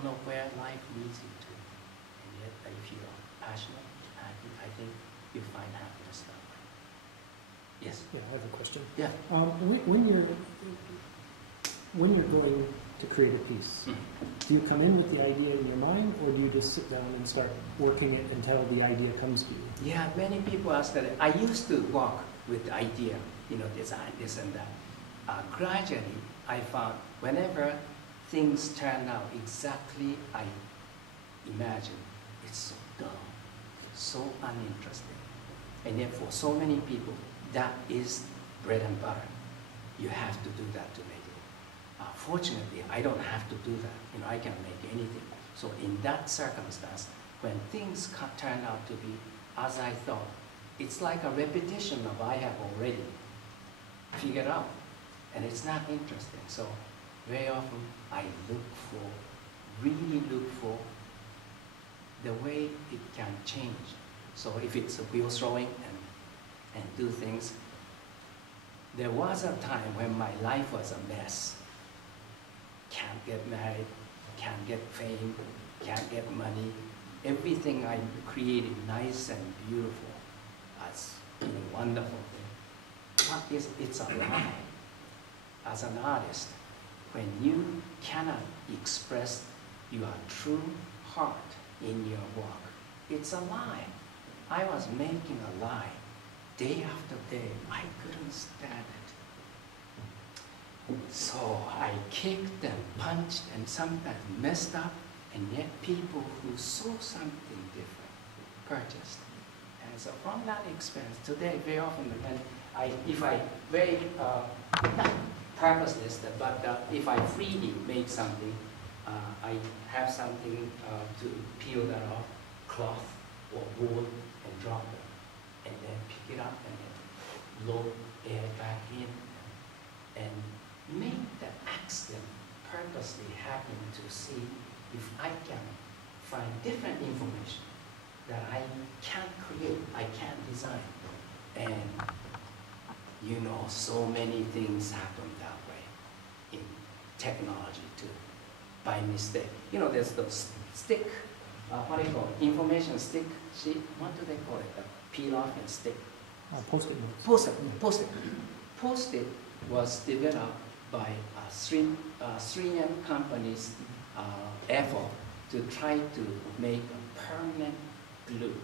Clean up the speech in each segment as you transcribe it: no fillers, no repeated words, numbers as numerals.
don't know where life leads you to. And yet, if you are passionate, happy, I think you find happiness that way. Yes? Yeah, I have a question. Yeah. When you're going to create a piece, do you come in with the idea in your mind, or do you just sit down and start working it until the idea comes to you? Yeah, many people ask that. I used to walk with the idea, design this and that. Gradually, I found whenever things turn out exactly I imagined, it's so dull, so uninteresting. And yet for so many people, that is bread and butter. You have to do that to make it. Fortunately, I don't have to do that. I can make anything. So in that circumstance, when things turn out to be as I thought, it's like a repetition of I have already figured out. And it's not interesting. So very often I really look for the way it can change. So if it's a wheel throwing and do things, there was a time when my life was a mess. Can't get married, can't get fame, can't get money. Everything I created nice and beautiful. That's a wonderful thing. But it's a lie. As an artist, when you cannot express your true heart in your work, it's a lie. I was making a lie day after day. I couldn't stand it. So I kicked and punched and sometimes messed up, and yet people who saw something different purchased. And so from that experience, today very often if I very not purposeless, but if I freely make something, I have something to peel that off, cloth or wood, and drop it, and then pick it up and then blow air back in, and make the accident purposely happen to see if I can find different information that I can't create, I can't design. And so many things happen that way in technology too, by mistake. There's those stick, what do you call it, information stick sheet, what do they call it, peel off and stick? Post-it notes. Post-it was developed by Australian company's effort to try to make a permanent glue.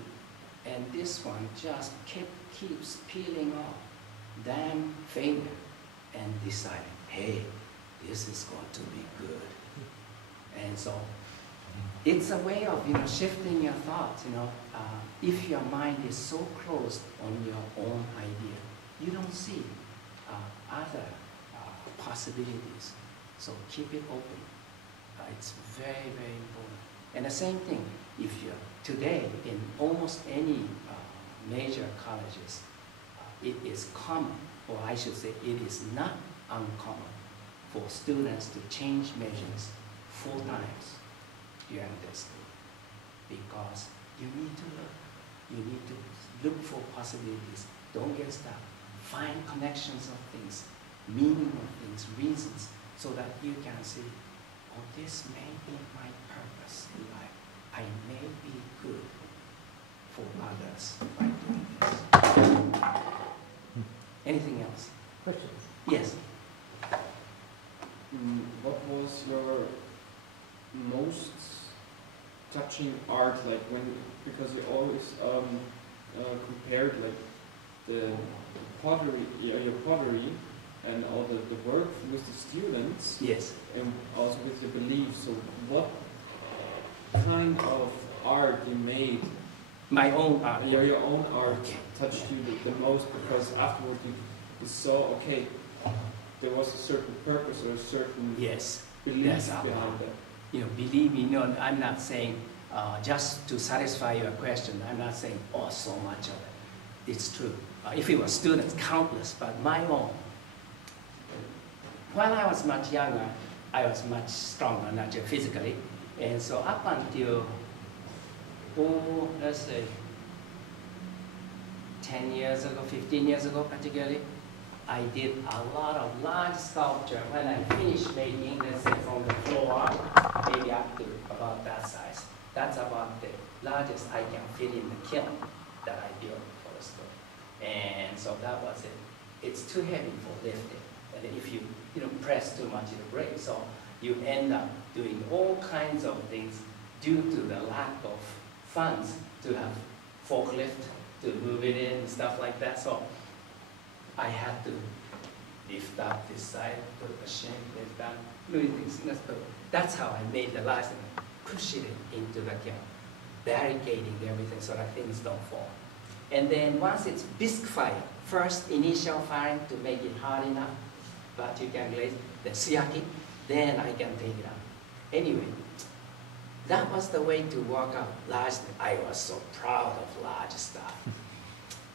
And this one just keeps peeling off. Damn failure, and decided, hey, this is going to be good. And so it's a way of shifting your thoughts. If your mind is so closed on your own idea, you don't see other possibilities. So keep it open. It's very, very important. And the same thing, if you're today in almost any major colleges, it is common, or I should say it is not uncommon, for students to change majors 4 times during their school, because you need to look. You need to look for possibilities. Don't get stuck. Find connections of things, meaning of things, reasons, so that you can see, oh, this may be my purpose in life. I may be good for others by doing this. Anything else? Questions? Yes. What was your most touching art, because you always compared the pottery, your pottery, and all the work with the students. Yes. And also with the beliefs. So what kind of art you made? My own art. Your own art touched you the most, because afterward you saw, okay, there was a certain purpose or a certain belief behind that. Believe me, I'm not saying just to satisfy your question. I'm not saying, oh, so much of it. It's true. If it was students, countless, but my own. When I was much younger, I was much stronger, not just physically, and so up until, let's say, 10 years ago, 15 years ago particularly, I did a lot of large sculpture. When I finished making, let's say from the floor, maybe up to about that size. That's about the largest I can fit in the kiln that I built for the store. And so that was it. It's too heavy for lifting. And if you press too much, it'll break. So you end up doing all kinds of things due to the lack of funds to have forklift to move it in and stuff like that. So I had to lift up this side, put a machine, lift down, doing things. That's how I made the last thing, pushing it into the kiln, barricading everything so that things don't fall. And then once it's bisque fire, first initial firing to make it hard enough, but you can glaze the suyaki, then I can take it out. Anyway, that was the way to work out large. I was so proud of large stuff.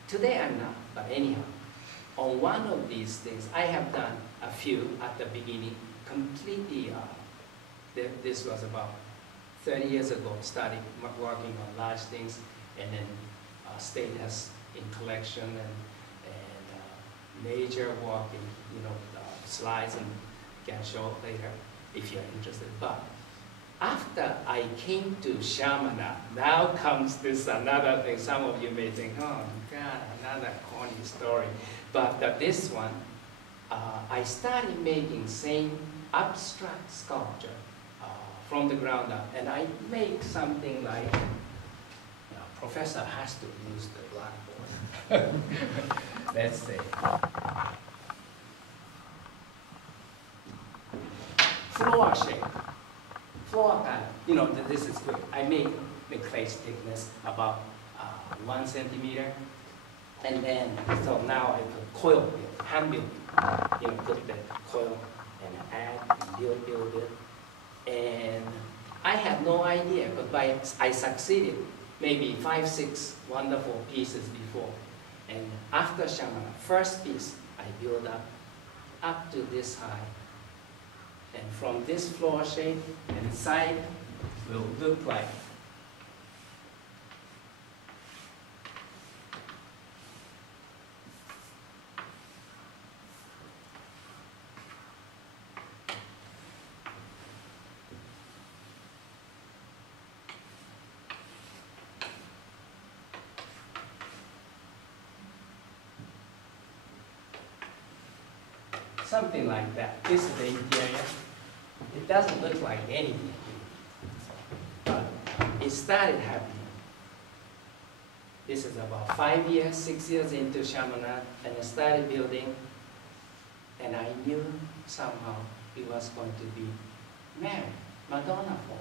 Today I'm not, but anyhow, on one of these things, I have done a few at the beginning, completely, this was about 30 years ago, started working on large things, and then stayed as in collection and major work in, slides, and can show later if you're interested. But after I came to Chaminade, now comes this another thing. Some of you may think, oh God, another corny story. But this one, I started making same abstract sculpture from the ground up. And I make something like, professor has to use the blackboard. Let's say. Floor shape. Floor pattern. This is good. I made the clay thickness about 1 centimeter. And then, so now I put coil build, hand build. Put the coil and add, and build it. And I had no idea, but I succeeded maybe 5, 6 wonderful pieces before. And after Chaminade, first piece, I built up to this high. And from this floor shape and side will look like something like that. This is the interior. It doesn't look like anything, but it started happening. This is about 5 years, 6 years into Chaminade, and I started building, and I knew somehow it was going to be married, Madonna form,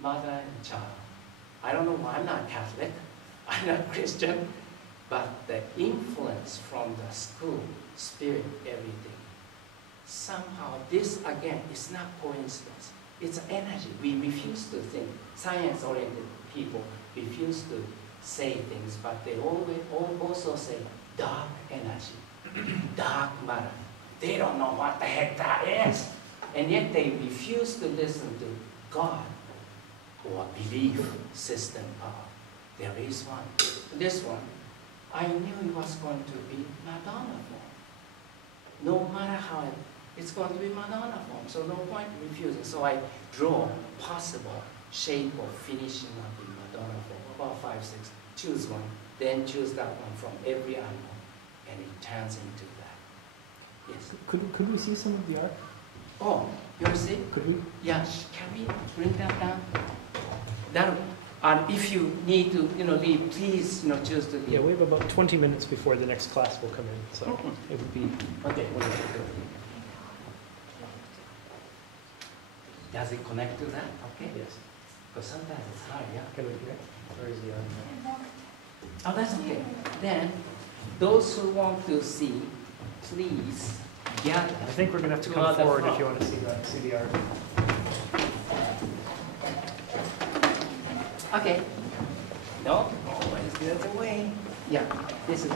mother and child. I don't know why. I'm not Catholic, I'm not Christian, but the influence from the school, spirit, everything. Somehow this, again, is not coincidence. It's energy. We refuse to think. Science-oriented people refuse to say things, but they always also say dark energy, dark matter. They don't know what the heck that is. And yet they refuse to listen to God or belief system. There is one. This one, I knew it was going to be Madonna form. No matter how it's going to be Madonna form, so no point refusing. So I draw possible shape of finishing up in Madonna form, about 5, 6. Choose one, then choose that one from every animal, and it turns into that. Yes. Could we see some of the art? Oh, you want to see? Could we? Yeah. Can we bring that down? And if you need to, leave, please, choose to leave. Yeah, we have about 20 minutes before the next class will come in, so it would be. Okay. Does it connect to that? Okay. Yes. Because sometimes it's hard, yeah. Can we hear it? Where is the art? Oh, that's okay. Then, those who want to see, please gather. I think we're going to have to come forward if you want to see the art. Okay. No, always the other way. Yeah, this is